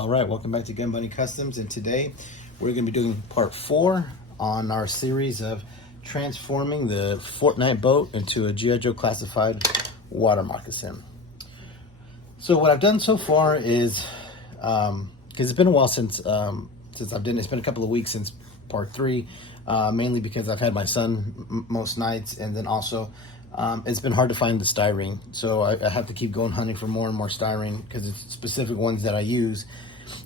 All right, welcome back to Gun Bunny Customs, and today we're going to be doing part 4 on our series of transforming the Fortnite boat into a G.I. Joe classified water moccasin. So what I've done so far is, because it's been a while since I've done it, it's been a couple of weeks since part 3, mainly because I've had my son most nights, and then also it's been hard to find the styrene, so I have to keep going hunting for more and more styrene because it's specific ones that I use.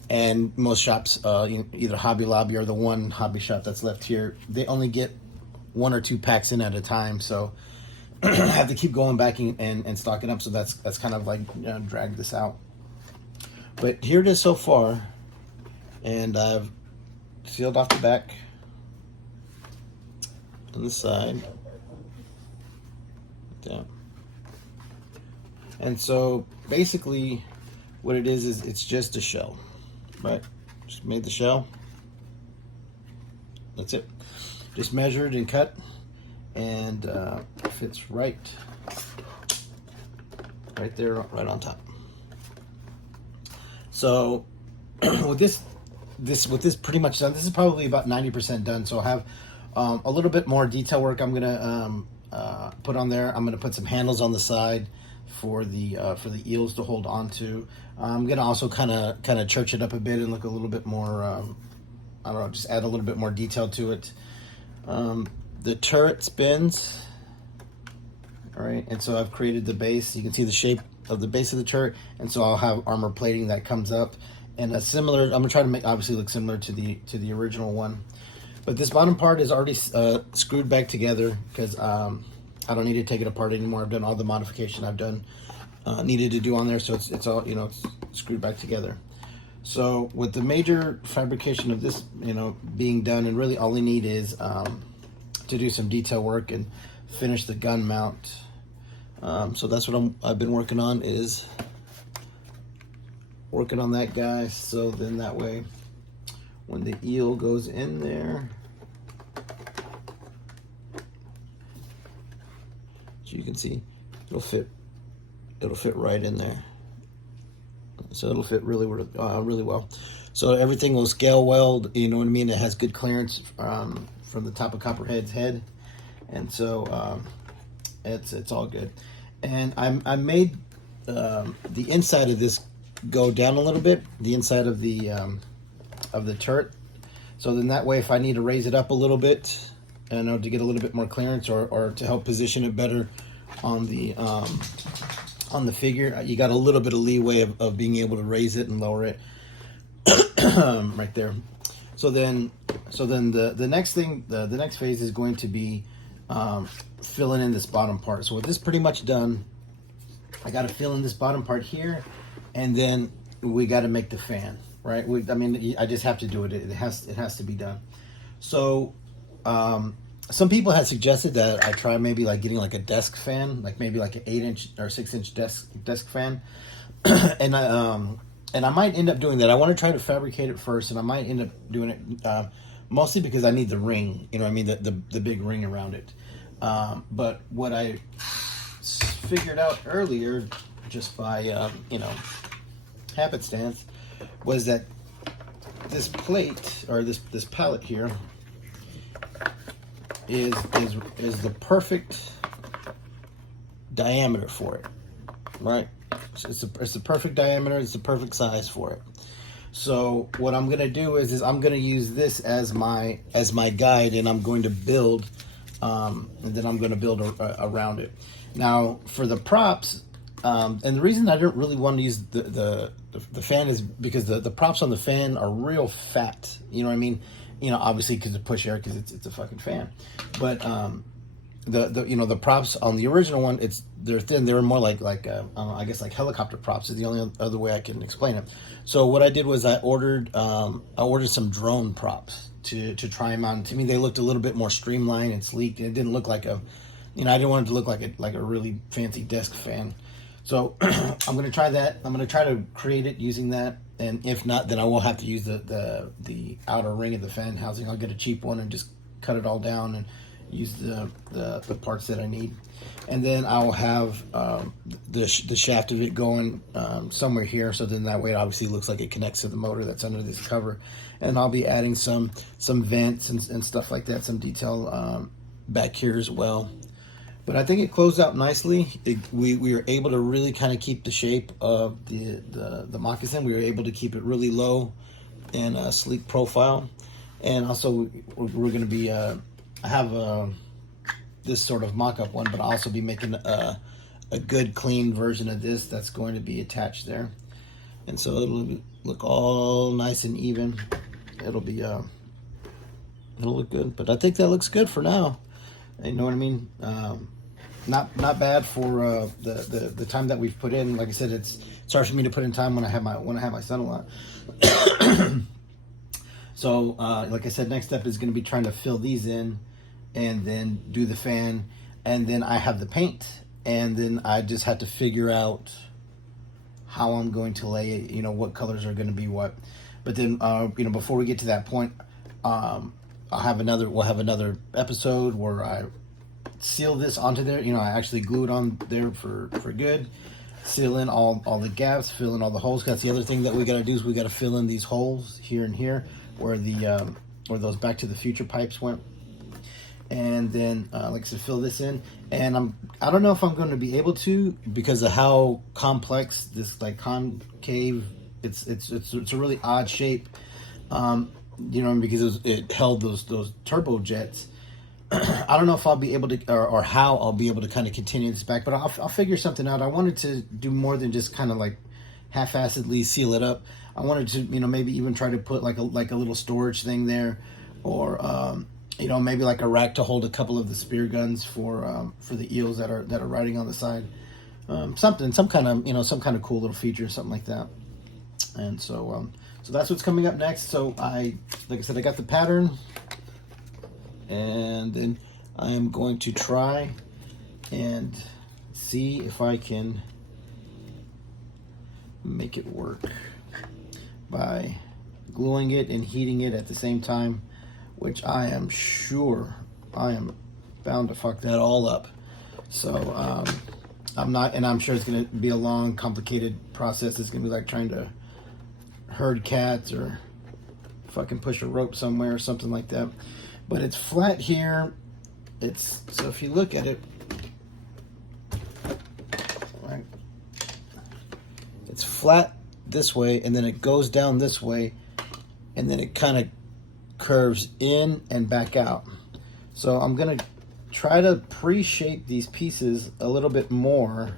And most shops, either Hobby Lobby or the one hobby shop that's left here, they only get 1 or 2 packs in at a time, so I have to keep going back and stocking up. So that's kind of like, drag this out. But here it is so far, and I've sealed off the back on the side. Yeah. And so basically what it is it's just a shell, right? Just made the shell. That's it. Just measured and cut, and fits right there, right on top. So with this pretty much done, this is probably about 90% done. So I'll have a little bit more detail work I'm gonna put on there. I'm gonna put some handles on the side for the eels to hold on to. I'm gonna also kind of church it up a bit and look a little bit more, I don't know, just add a little bit more detail to it. The turret spins, all right, and so I've created the base. You can see the shape of the base of the turret, and so I'll have armor plating that comes up, and a similar, I'm gonna try to make obviously look similar to the original one. But this bottom part is already screwed back together because I don't need to take it apart anymore. I've done all the modification I've done needed to do on there, so it's all, it's screwed back together. So with the major fabrication of this, being done, and really all we need is to do some detail work and finish the gun mount. So that's what I've been working on, is working on that guy. So then that way, when the eel goes in there, so you can see it'll fit right in there. So it'll fit really well. So everything will scale weld, you know what I mean? It has good clearance from the top of Copperhead's head, and so it's all good. And I made the inside of this go down a little bit, the inside of the turret. So then that way, if I need to raise it up a little bit, to get a little bit more clearance, or to help position it better on the figure, you got a little bit of leeway of being able to raise it and lower it right there. So then the next thing, the next phase is going to be filling in this bottom part. So with this pretty much done, I got to fill in this bottom part here, and then we got to make the fan, right? I just have to do it. It has to be done. So some people had suggested that I try maybe like getting like a desk fan, like maybe like an 8-inch or 6-inch desk fan, and I might end up doing that. I want to try to fabricate it first, and I might end up doing it mostly because I need the ring, the big ring around it. But what I figured out earlier, just by happenstance, was that this plate, or this pallet here, is the perfect diameter for it, right? It's the perfect diameter. It's the perfect size for it. So what I'm gonna do is I'm gonna use this as my guide, and I'm going to build, and then I'm gonna build around it. Now for the props, and the reason I don't really want to use the fan is because the props on the fan are real fat. You know what I mean? Obviously because of push air, because it's a fucking fan. But the props on the original one, they're thin. They're more like I guess like helicopter props is the only other way I can explain it. So what I did was I ordered some drone props to try them on. To me, they looked a little bit more streamlined and sleek. It didn't look like I didn't want it to look like a really fancy desk fan. So I'm gonna try that. I'm gonna try to create it using that, and if not, then I will have to use the outer ring of the fan housing. I'll get a cheap one and just cut it all down and use the parts that I need. And then I'll have the shaft of it going somewhere here, so then that way it obviously looks like it connects to the motor that's under this cover. And I'll be adding some vents and stuff like that, some detail back here as well. But I think it closed out nicely. We were able to really kind of keep the shape of the Moccasin. We were able to keep it really low and a sleek profile. And also we're going to be have this sort of mock-up one, but I'll also be making a good clean version of this that's going to be attached there. And so it'll look all nice and even. It'll be it'll look good. But I think that looks good for now. You know what I mean? Not bad for the time that we've put in. Like I said, it's hard for me to put in time when I have my son a lot. So like I said, next step is going to be trying to fill these in, and then do the fan, and then I have the paint, and then I just have to figure out how I'm going to lay it. You know, what colors are going to be what. But then you know, before we get to that point, we'll have another episode where I seal this onto there. You know, I actually glue it on there for good. Seal in all the gaps, fill in all the holes. That's the other thing that we got to do, is we got to fill in these holes here and here where those Back to the Future pipes went. And then like I said, fill this in. And I don't know if I'm going to be able to, because of how complex this like concave. It's a really odd shape. You know, because it held those turbo jets. I don't know if I'll be able to, or how I'll be able to kind of continue this back, but I'll figure something out. I wanted to do more than just kind of like half-assedly seal it up. I wanted to, you know, maybe even try to put like a little storage thing there, or you know, maybe like a rack to hold a couple of the spear guns for the eels that are riding on the side. Some kind of cool little feature, something like that. And so that's what's coming up next. So like I said, I got the pattern, and then I am going to try and see if I can make it work by gluing it and heating it at the same time, which I am sure I am bound to fuck that all up. So I'm not, and I'm sure it's going to be a long, complicated process. It's going to be like trying to herd cats or fucking push a rope somewhere or something like that. But it's flat here. So if you look at it, right, it's flat this way, and then it goes down this way, and then it kind of curves in and back out. So I'm gonna try to pre-shape these pieces a little bit more,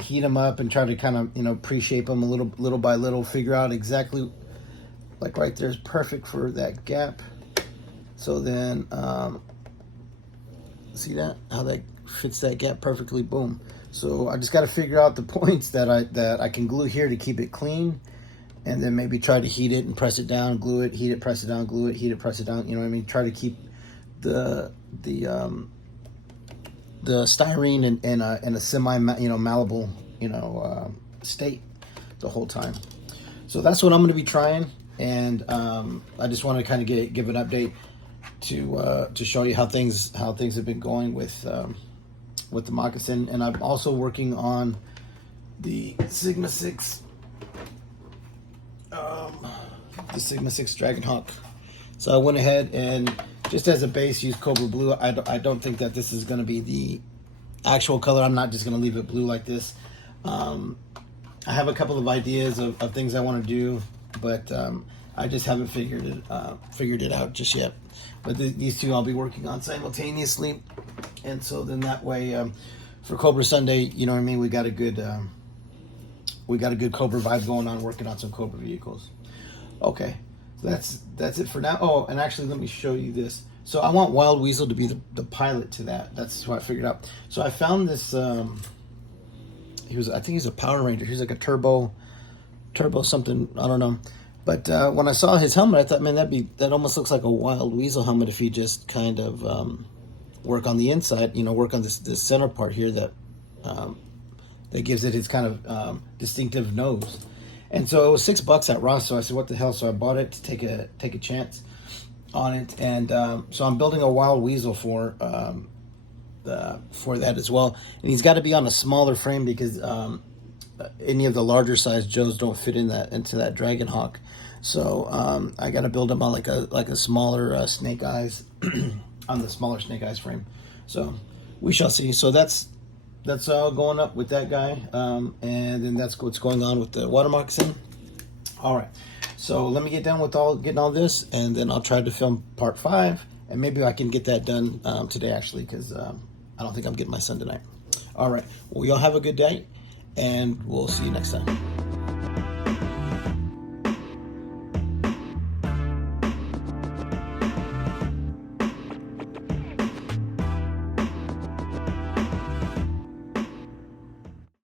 heat them up and try to kind of, you know, pre-shape them a little by little, figure out exactly, like right there's perfect for that gap. So then, see that, how that fits that gap perfectly, boom. So I just got to figure out the points that I can glue here to keep it clean, and then maybe try to heat it and press it down, glue it, heat it, press it down, glue it, heat it, press it down. You know what I mean? Try to keep the styrene in a semi, malleable, state the whole time. So that's what I'm going to be trying, and I just want to kind of give an update to show you how things have been going with the Moccasin. And I'm also working on the Sigma 6 Dragonhawk. So I went ahead and just as a base used Cobra Blue. I don't think that this is going to be the actual color. I'm not just going to leave it blue like this. I have a couple of ideas of things I want to do, but I just haven't figured it out just yet. But these two I'll be working on simultaneously, and so then that way for Cobra Sunday, you know what I mean, we got a good Cobra vibe going on, working on some Cobra vehicles. Okay, so that's it for now. Oh, and actually let me show you this. So I want Wild Weasel to be the pilot to that. That's what I figured out. So I found this I think he's a Power Ranger. He's like a turbo something, I don't know. But when I saw his helmet, I thought, man, that almost looks like a Wild Weasel helmet if you just kind of work on the inside, work on this center part here that gives it his kind of distinctive nose. And so it was $6 at Ross. So I said, what the hell? So I bought it to take a chance. on it, and so I'm building a wild weasel for that as well. And he's got to be on a smaller frame because any of the larger size Joes don't fit into that Dragon Hawk. So I got to build him on like a smaller Snake Eyes on the smaller Snake Eyes frame. So we shall see. So that's all going up with that guy, and then that's what's going on with the water moccasin. All right. So let me get done with getting all this, and then I'll try to film part 5, and maybe I can get that done today actually, because I don't think I'm getting my son tonight. All right. Well, y'all have a good day, and we'll see you next time.